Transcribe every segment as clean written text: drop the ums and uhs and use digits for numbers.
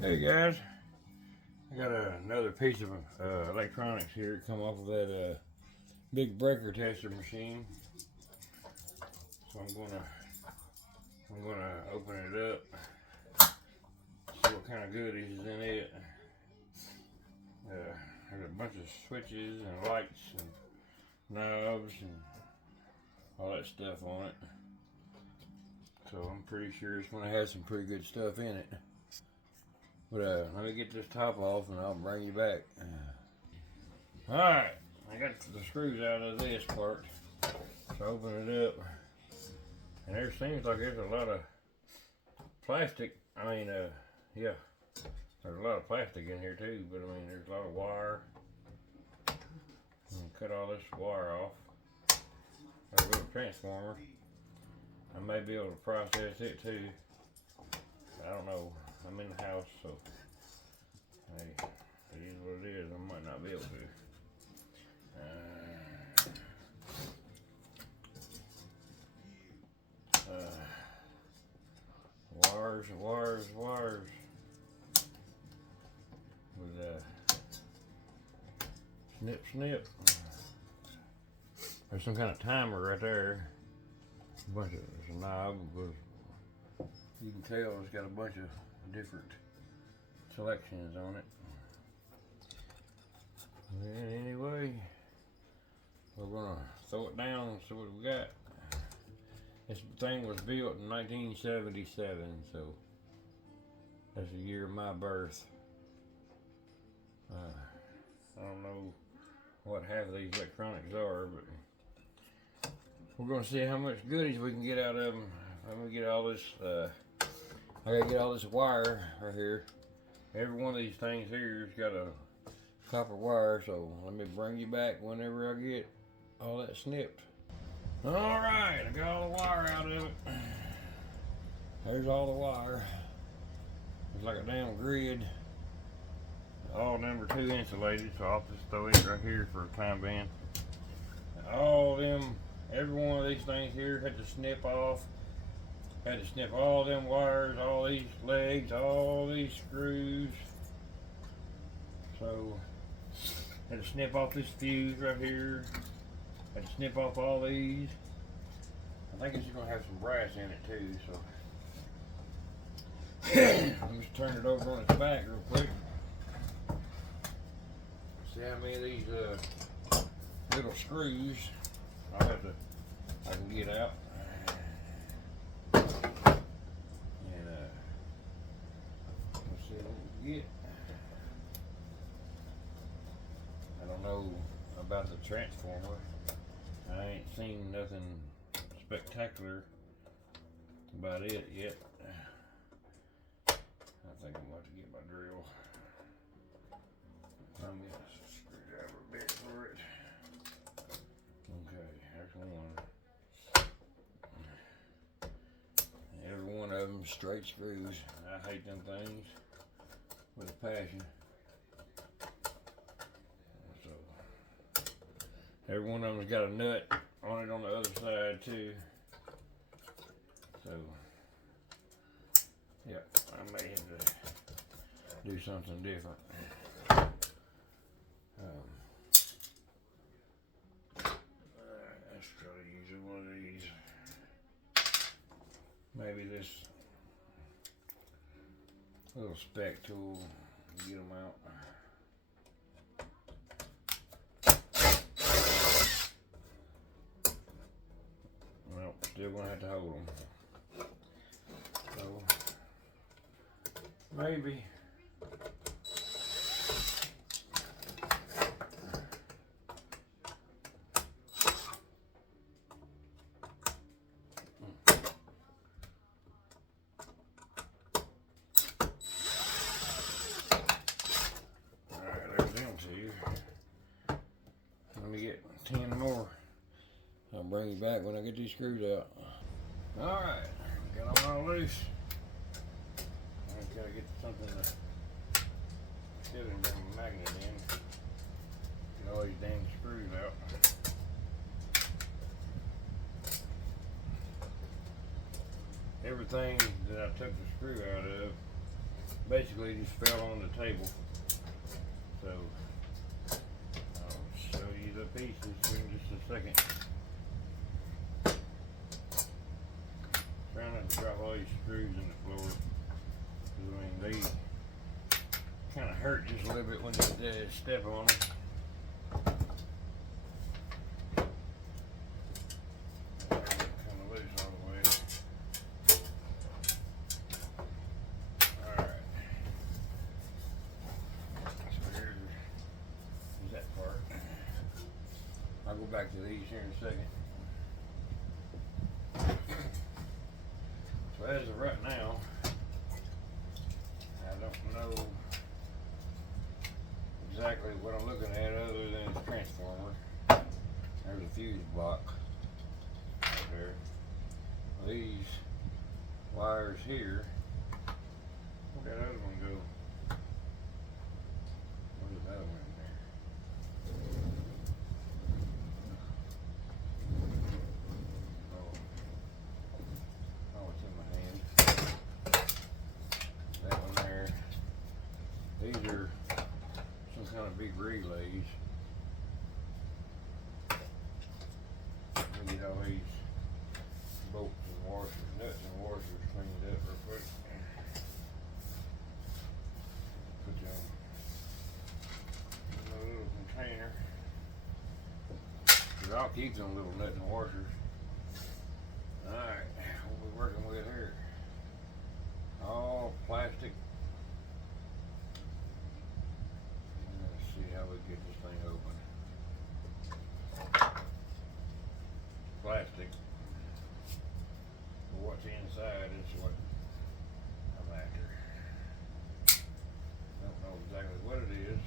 Hey guys, I got another piece of electronics here come off of that big breaker tester machine. So I'm gonna open it up, see what kind of goodies is in it. There's a bunch of switches and lights and knobs and all that stuff on it. So I'm pretty sure it's gonna have some pretty good stuff in it. But let me get this top off and I'll bring you back. Alright, I got the screws out of this part. So open it up. And there seems like there's a lot of plastic. Yeah, there's a lot of plastic in here too, but there's a lot of wire. Cut all this wire off. There's a little transformer. I may be able to process it too. I don't know. I'm in the house, so hey, it is what it is. I might not be able to. Wires. With snip. There's some kind of timer right there. There's a knob, but you can tell it's got a bunch of different selections on it. And anyway, we're gonna throw it down and see what we got. This thing was built in 1977, so that's the year of my birth. I don't know what half of these electronics are, but we're gonna see how much goodies we can get out of them. I'm gonna get all this. I gotta get all this wire right here. Every one of these things here has got a copper wire, so let me bring you back whenever I get all that snipped. Alright, I got all the wire out of it. There's all the wire. It's like a damn grid. All number 2 insulated, so I'll just throw it right here for a time being. Every one of these things here had to snip off. Had to snip all them wires, all these legs, all these screws. So, had to snip off this fuse right here. Had to snip off all these. I think it's gonna have some brass in it too, so. Let me just turn it over on its back real quick. See how many of these little screws I can get out. Let's see what we get. I don't know about the transformer. I ain't seen nothing spectacular about it yet. I think I'm going to get my drill. I'm going to screwdriver a bit for it. Okay, there's one. Every one of them straight screws. I hate them things with a passion. So every one of them's got a nut on it on the other side too. So yeah, I may have to do something different. Let's try to use one of these. Maybe this little spec tool to get them out. Well, still gonna have to hold them. So maybe. Let me get 10 more. I'll bring you back when I get these screws out. Alright, got them all loose. I gotta get something to fit a magnet in. Get all these dang screws out. Everything that I took the screw out of basically just fell on the table. So I'll show you the pieces in just a second. Trying not to drop all these screws in the floor. I mean, they kind of hurt just a little bit when you step on them. Kind of loose all the way. Alright. So here's that part. I'll go back to these here in a second. So as of right now, I don't know exactly what I'm looking at other than its transformer. There's a fuse block right there. These wires here, where'd that other one go? Where's the other one in there? Oh, it's in my hand. That one there. These are some kind of big relays. Let me get all these bolts and washers, nuts and washers cleaned up real quick. Put them in a little container. Cause I'll keep them little nuts and washers. Alright, what we working with here? All plastic. Let's see how we get this thing open. Plastic. But what's inside is what I'm after. Don't know exactly what it is.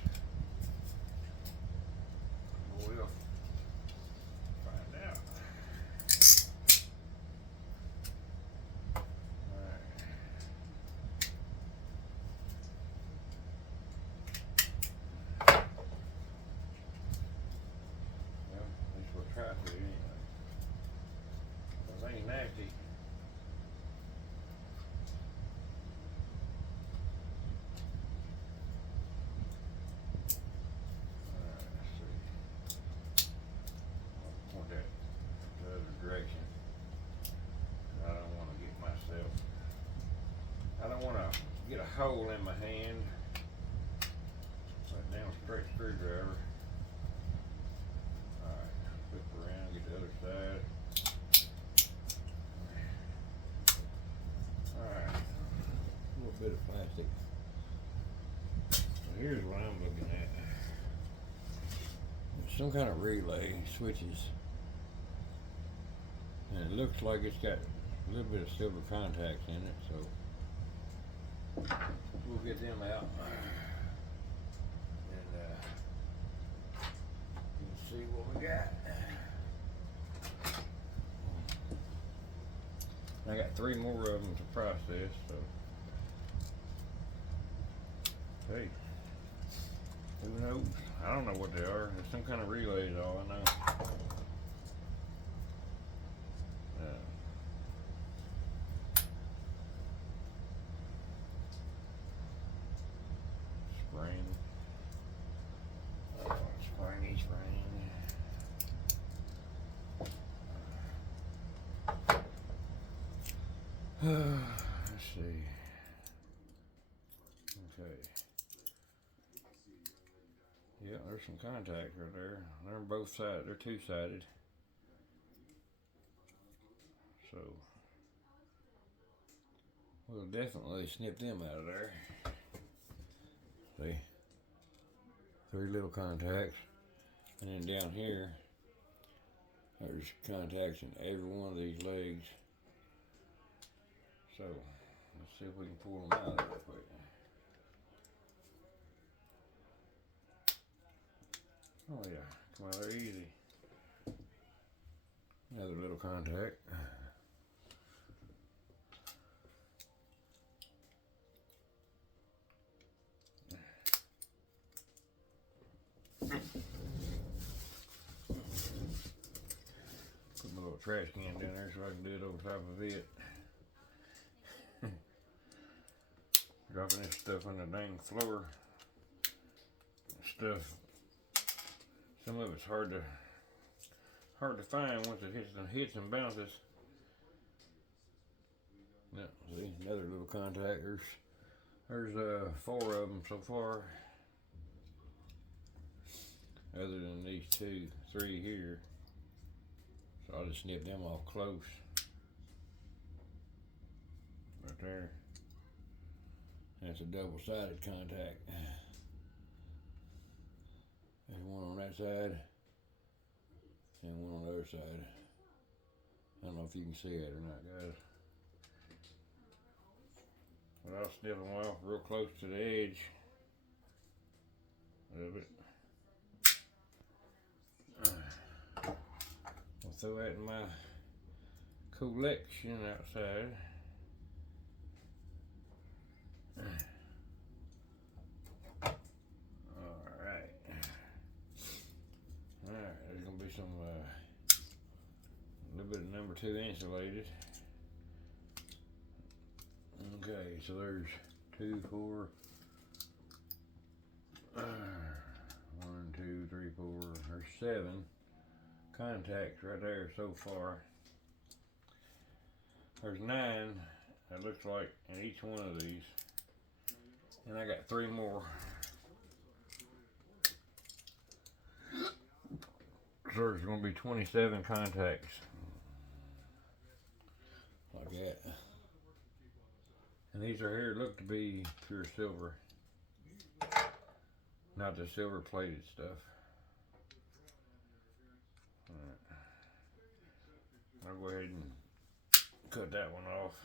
But we'll find out. Try to anyway. This ain't nasty. Alright, let's see. I'll point that the other direction. I don't want to get myself. I don't want to get a hole in my hand. Put down a straight screwdriver. Flip around, get the other side. Alright, a little bit of plastic. So here's what I'm looking at. It's some kind of relay switches. And it looks like it's got a little bit of silver contacts in it, so we'll get them out. And you can see what we got. I got 3 more of them to process, so hey, who knows? I don't know what they are. There's some kind of relay is all I know. Spring. Springy spring. Let's see. Okay. Yeah, there's some contacts right there. They're on both sides. They're two-sided. So we'll definitely snip them out of there. See? 3 little contacts. And then down here, there's contacts in every one of these legs. So, let's see if we can pull them out real quick. Oh yeah, come on, they're easy. Another little contact. Put my little trash can down there so I can do it over top of it. dropping this stuff on the dang floor. Stuff. Some of it's hard to find once it hits and bounces. Yeah, see, another little contact. There's 4 of them so far. Other than these 3 here. So I'll just snip them off close. Right there. That's a double-sided contact. There's one on that side and one on the other side. I don't know if you can see it or not, guys. But I'll snip them off real close to the edge of it. I'll throw that in my collection outside. Alright, there's going to be some a little bit of number 2 insulated. Okay, so there's 2, 4, 1, 2, 3, 4, there's 7 contacts right there so far. There's 9, it looks like, in each one of these. And I got 3 more. So there's going to be 27 contacts. Like that. And these are here look to be pure silver. Not the silver plated stuff. Alright. I'll go ahead and cut that one off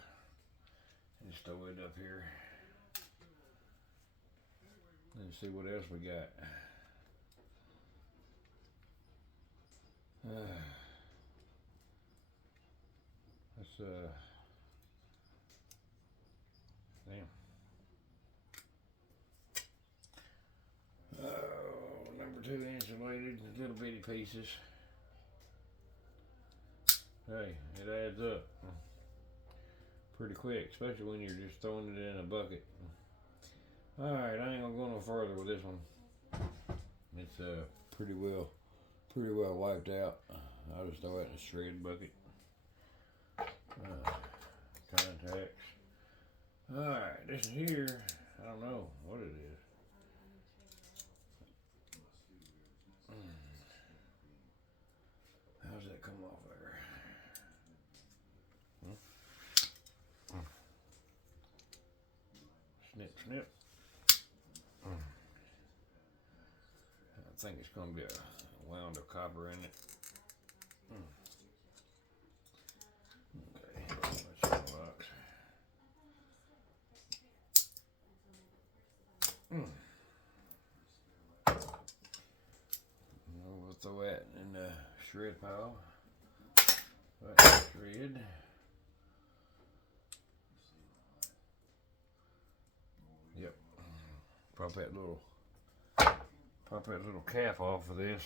and stow it up here. Let's see what else we got. Let's damn. Oh, number 2 insulated, little bitty pieces. Hey, it adds up pretty quick, especially when you're just throwing it in a bucket. Alright, I ain't gonna go no further with this one. It's pretty well wiped out. I'll just throw it in a shred bucket. Contacts. Alright, this is here. I don't know what it is. How's that come off there? Snip, snip. I think it's going to be a wound of copper in it. Okay, that's the box. We'll throw that in the shred pile. That's shred. Yep. Pop that little cap off of this.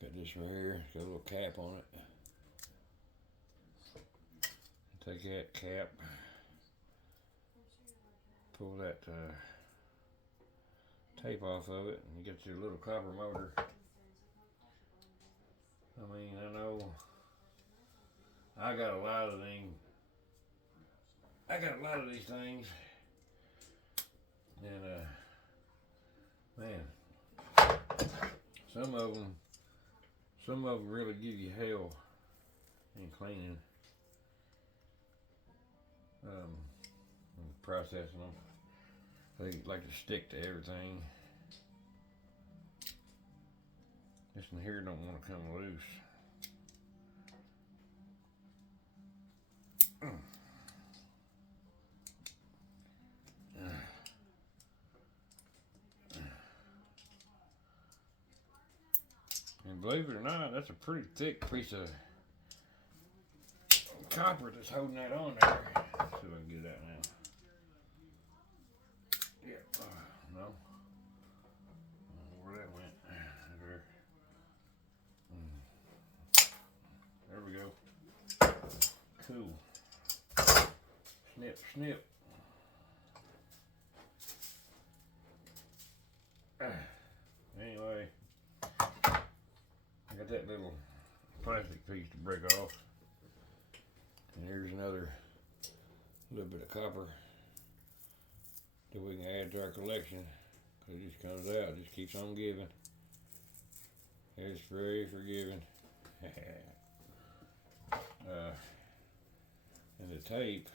Got this right here. Got a little cap on it. Take that cap. Pull that tape off of it, and you get your little copper motor. I mean, I know I got a lot of things. I got a lot of these things, and man, some of them really give you hell in cleaning, processing them. They like to stick to everything. This one here don't want to come loose. And believe it or not, that's a pretty thick piece of copper that's holding that on there. Let's see if I can get it out now. Yeah, no. I don't know where that went. There we go. Cool. Snip, snip. plastic piece to break off. And here's another little bit of copper that we can add to our collection. Cause it just comes out, just keeps on giving. It's very forgiving. And the tape,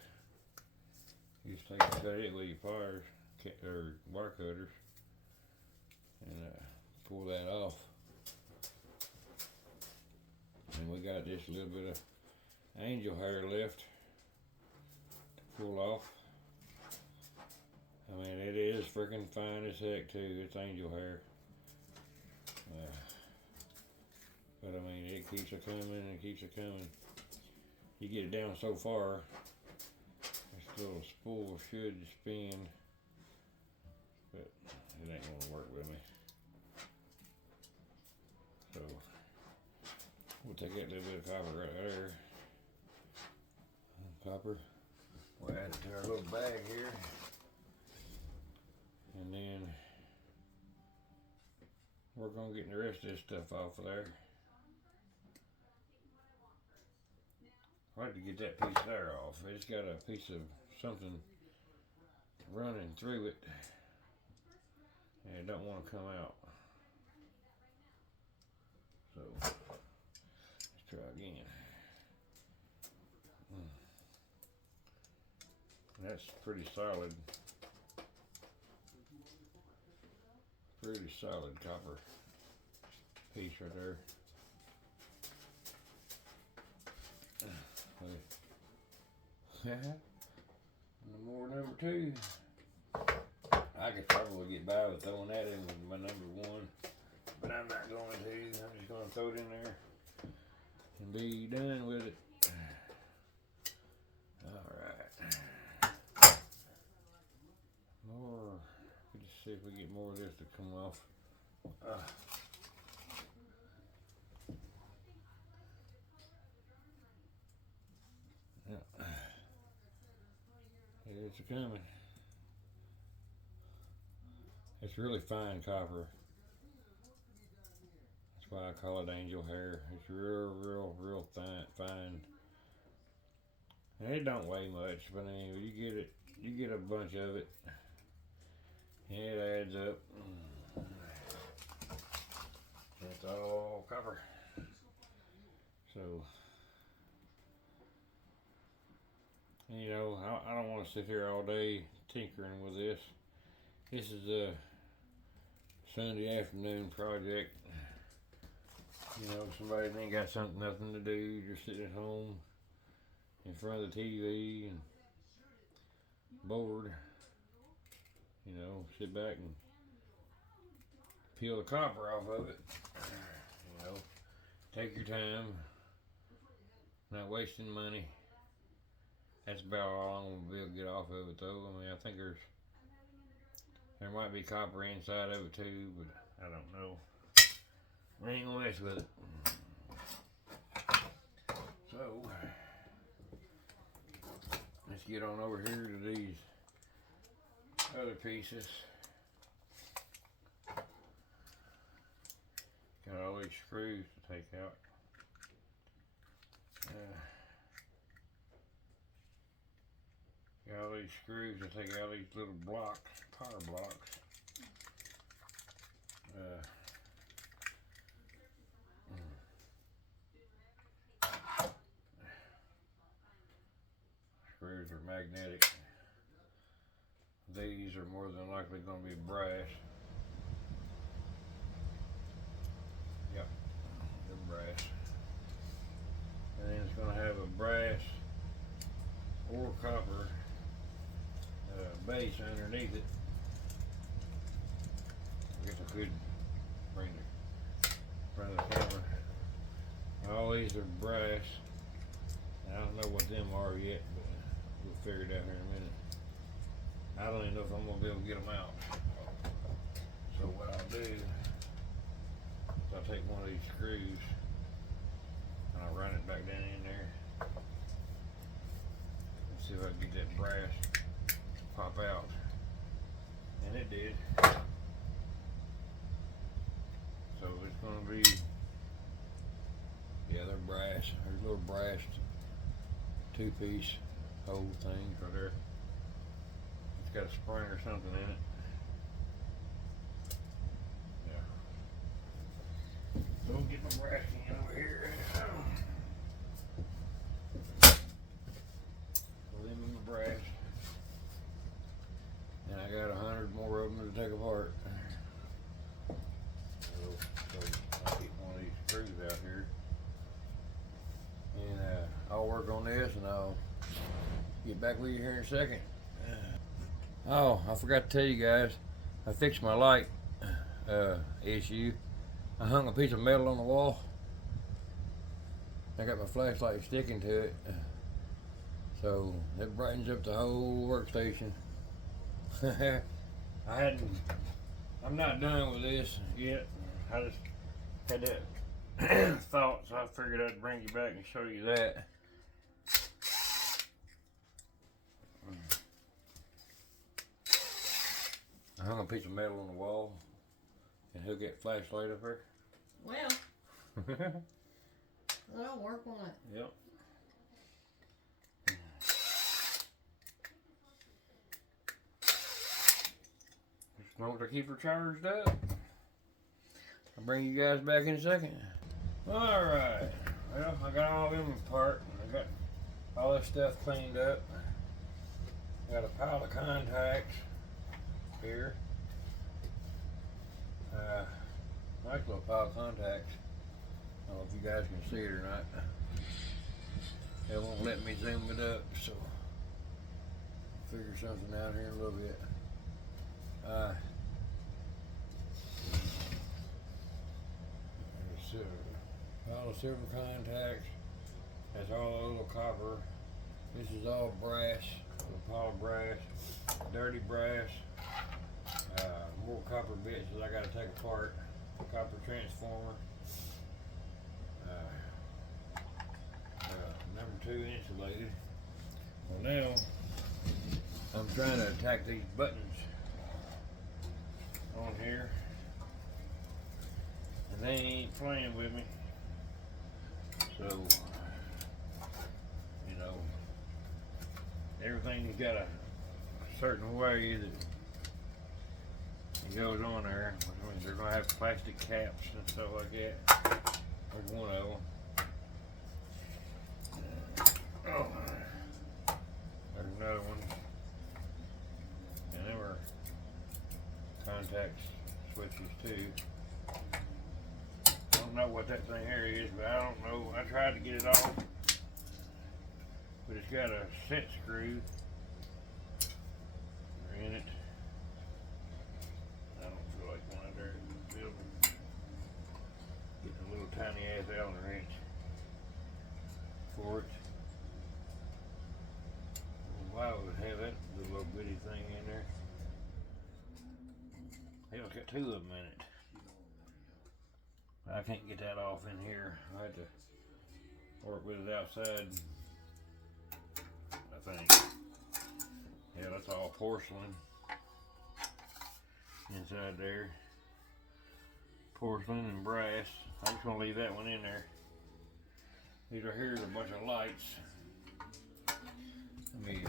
you just take and cut it with your pliers or wire cutters and pull that off. And we got just a little bit of angel hair left to pull off. I mean, it is freaking fine as heck too. It's angel hair. But I mean, it keeps it coming and keeps it coming. You get it down so far, this little spool should spin, but it ain't gonna work with me. So we'll take that little bit of copper right there. Copper. We'll add it to our little bag here. And then work on getting the rest of this stuff off of there. I like to get that piece there off. It's got a piece of something running through it and it don't want to come out. So let's try again. That's pretty solid. Pretty solid copper piece right there. More number 2. I could probably get by with throwing that in with my number 1, but I'm not going to. I'm just going to throw it in there and be done with it. Alright. More. Let's see if we get more of this to come off. It's coming. It's really fine copper. That's why I call it angel hair. It's real fine. And it don't weigh much, but anyway, you get a bunch of it, and it adds up. It's all copper. So, you know, I don't want to sit here all day tinkering with this. This is a Sunday afternoon project. You know, somebody ain't got nothing to do. You're sitting at home in front of the TV and bored. You know, sit back and peel the copper off of it. You know, take your time. Not wasting money. That's about all I'm going to be able to get off of it though. I mean, I think there might be copper inside of it too, but I don't know. I ain't gonna mess with it. So, let's get on over here to these other pieces. Got all these screws to take out. Got all these screws to take out these little blocks, power blocks. Screws are magnetic. These are more than likely going to be brass. Yep, they're brass. And then it's going to have a brass or copper base underneath it. I guess I could bring it in front of the camera. All these are brass. I don't know what them are yet, but we'll figure it out here in a minute. I don't even know if I'm going to be able to get them out. So what I'll do is I'll take one of these screws and I'll run it back down in there. Let's see if I can get that brass to pop out. And it did. So it's going to be, yeah, they're brass. There's little brass two-piece hole things right there. It's got a spring or something in it. Yeah. So we'll get my brass can over here. Put them in the brass. And I got 100 more of them to take apart. So I'll get one of these screws out here. And I'll work on this and I'll get back with you here in a second. Oh, I forgot to tell you guys, I fixed my light issue. I hung a piece of metal on the wall. I got my flashlight sticking to it. So it brightens up the whole workstation. I'm not done with this yet. I just had that thought, so I figured I'd bring you back and show you that. I hung a piece of metal on the wall and hook that flashlight up there. Well, that'll work on it. Yep. Just want to keep her charged up. I'll bring you guys back in a second. Alright. Well, I got all them apart. I got all this stuff cleaned up. Got a pile of contacts here. Nice little pile of contacts. I don't know if you guys can see it or not. It won't let me zoom it up, so I'll figure something out here in a little bit. There's a pile of silver contacts. That's all a little copper. This is all brass. A pile of brass, dirty brass. More copper bits that I got to take apart. Copper transformer. Number 2 insulated. Well, now I'm trying to attack these buttons on here, and they ain't playing with me. So, you know, everything's got a certain way that it goes on there, which means they're gonna have plastic caps and stuff like that. There's one of them. Oh, there's another one. And there were contact switches too. I don't know what that thing here is, but I don't know. I tried to get it off, but it's got a set screw in it. I don't feel like going out there and building, getting a little tiny ass Allen wrench for it. Why would it have that little bitty thing in there? Hell, it's got 2 of them in it. I can't get that off in here. I had to work with it outside, I think. Yeah, that's all porcelain inside there. Porcelain and brass. I'm just gonna leave that one in there. These are here's a bunch of lights. Let me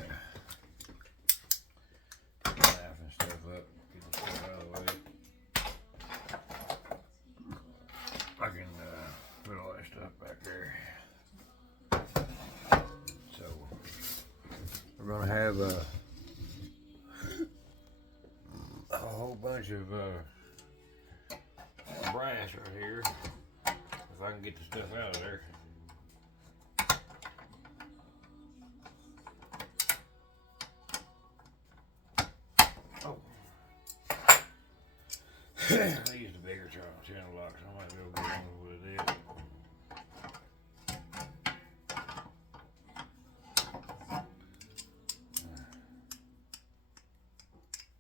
put the knife and stuff up, get the stuff out of the way. I can put all that stuff back there. So we're gonna have a whole bunch of brass right here, if I can get the stuff out of there. Oh. I used a bigger channel lock, so I might be able to get on with it.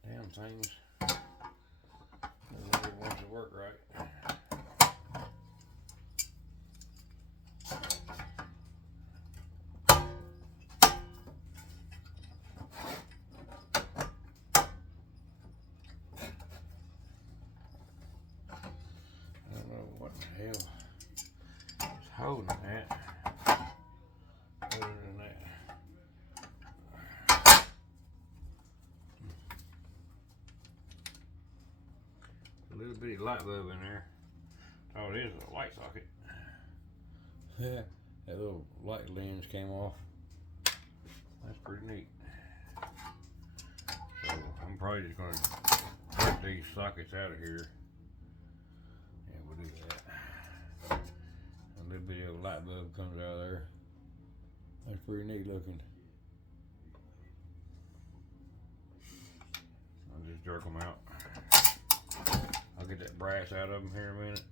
Damn things. Doesn't want to work right. holding that. Other than that. A little bitty light bulb in there. Oh, it is a light socket. Yeah, that little light lens came off. That's pretty neat. So I'm probably just going to take these sockets out of here. And we'll do that. A little bit of light bulb comes out of there. That's pretty neat looking. I'll just jerk them out. I'll get that brass out of them here in a minute.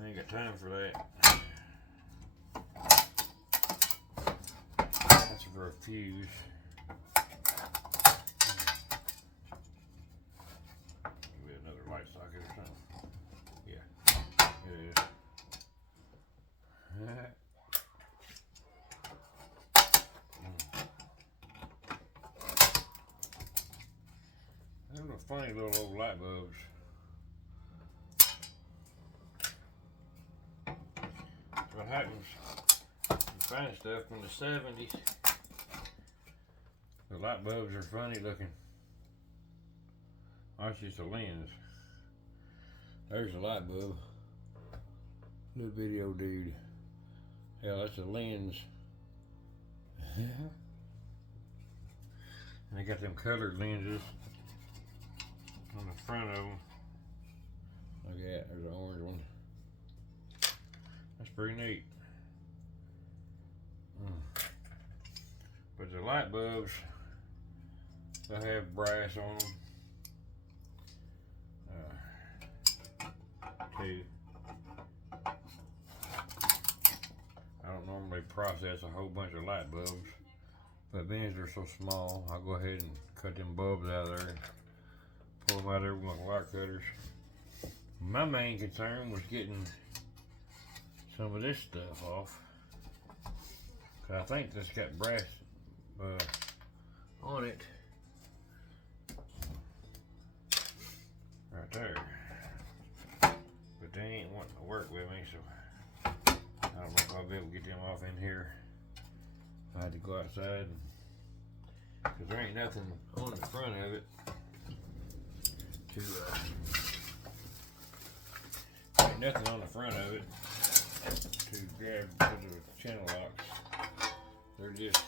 I ain't got time for that. That's for a fuse. Maybe another light socket or something. Yeah, it is. They're funny little old light bulbs. What happens, you find stuff from the 70s. The light bulbs are funny looking. That's just a lens. There's a light bulb. Little bitty old dude. Yeah, that's a lens. And they got them colored lenses on the front of them. Look at that, there's an orange one. That's pretty neat. But the light bulbs, they have brass on them. Too. I don't normally process a whole bunch of light bulbs, but being they're so small, I'll go ahead and cut them bulbs out of there and pull them out of there with my wire cutters. My main concern was getting some of this stuff off, cause I think this got brass on it right there, but they ain't wanting to work with me, so I don't know if I'll be able to get them off in here. I had to go outside, cause there ain't nothing on the front of it to ain't nothing on the front of it to grab to the channel locks. They're just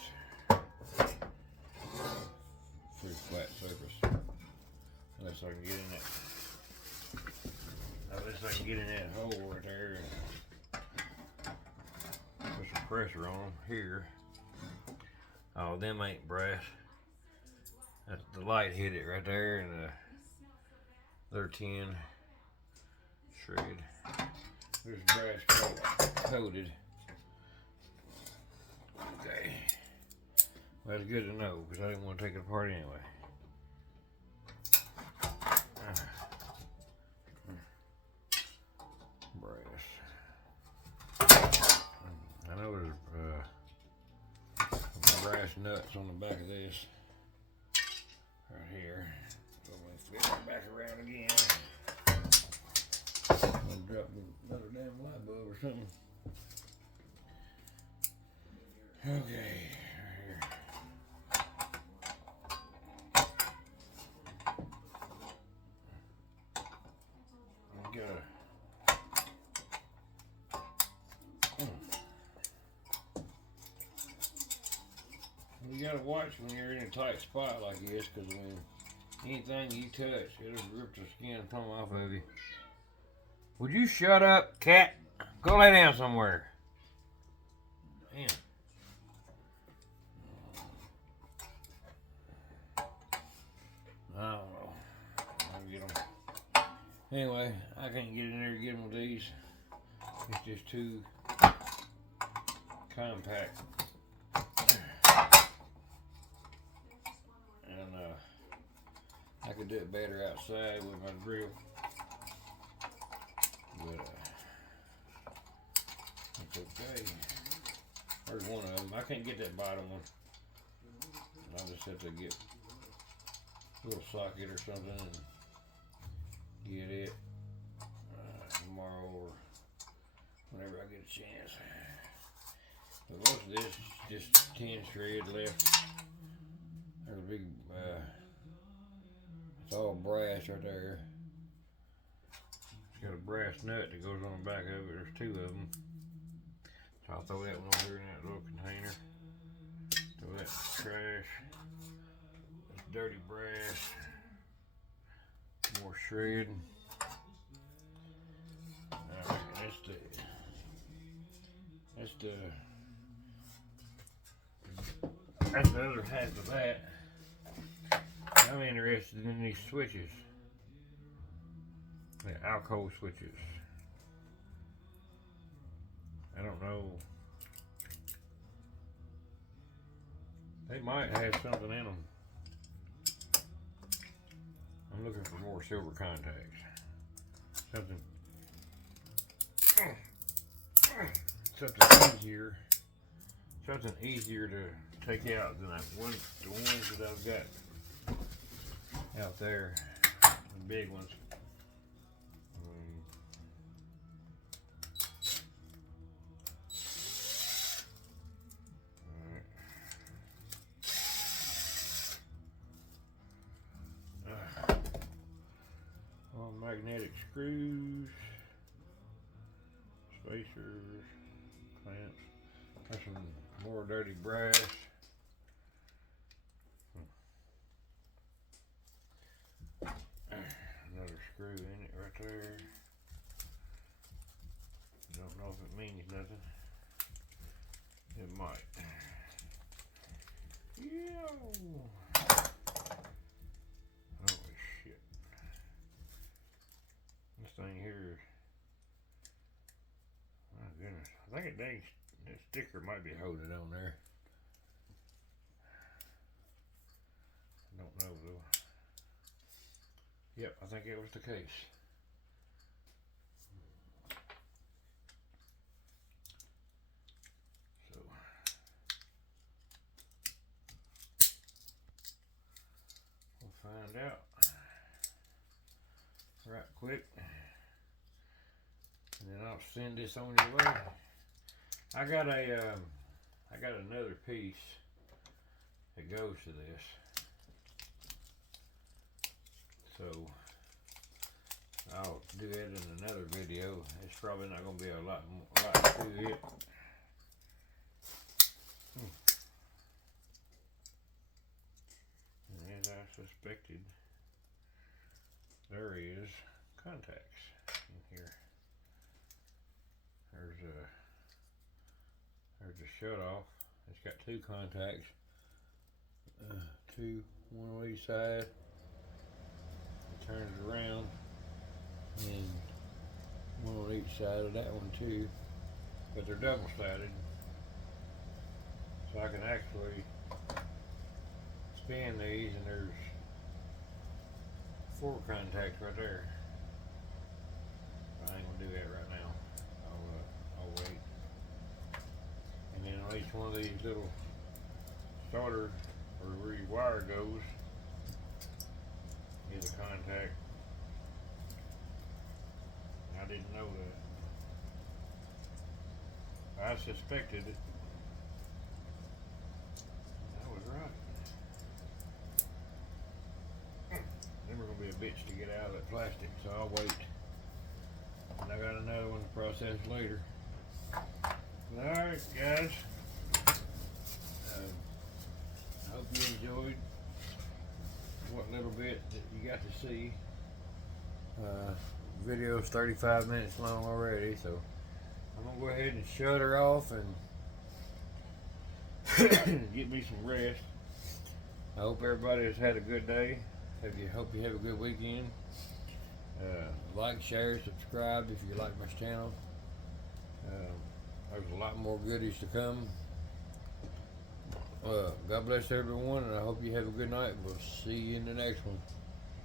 pretty flat surface. Unless I can get in that hole right there and put some pressure on them here. Oh, them ain't brass. That's the light hit it right there, and they're tin shred. There's brass coated. Okay. Well, that's good to know, because I didn't want to take it apart anyway. Brass. I know there's brass nuts on the back of this. Right here. So I'm going to flip it back around again. I'm going to drop another damn light bulb or something. Okay, right here. You gotta watch when you're in a tight spot like this, because when anything you touch, it'll rip the skin and come off of you. Would you shut up, cat? Go lay down somewhere. Man. I don't know. I'll get them. Anyway, I can't get in there to get them with these. It's just too compact. And I could do it better outside with my drill. But it's okay. There's one of them. I can't get that bottom one. I'll just have to get little socket or something and get it tomorrow or whenever I get a chance. But most of this is just 10 shred left. There's a big, it's all brass right there. It's got a brass nut that goes on the back of it. There's 2 of them. So I'll throw that one over here in that little container. Throw that in the trash. That's dirty brass. More shred. Alright, that's the other half of that. I'm interested in these switches. The alcohol switches. I don't know. They might have something in them. I'm looking for more silver contacts. Something easier to take out than the ones that I've got out there, the big ones. All magnetic screws, spacers, clamps. That's some more dirty brass. Another screw in it right there. Don't know if it means nothing. It might. Holy shit. This thing here is, my goodness. I think that sticker might be holding on there. I don't know though. Yep, I think it was the case. So we'll find out right quick, and then I'll send this on your way. I got another piece that goes to this. So I'll do that in another video. It's probably not going to be a lot to it. And as I suspected, there is contacts in here. There's the shut off. It's got 2 contacts. 2, one on each side. Turns it around, and one on each side of that one too, but they're double-sided, so I can actually spin these, and there's 4 contacts right there. I ain't gonna do that right now. I'll wait. And then on each one of these little starter, or where your wire goes, is a contact. I didn't know that. I suspected it. I was right. Then we're gonna be a bitch to get out of that plastic, so I'll wait. And I got another one to process later. Alright, guys. I hope you enjoyed what little bit that you got to see. Video's 35 minutes long already, so I'm gonna go ahead and shut her off and get me some rest. I hope everybody has had a good day. Hope you have a good weekend. Like, share, subscribe if you like my channel. There's a lot more goodies to come. God bless everyone, and I hope you have a good night. We'll see you in the next one.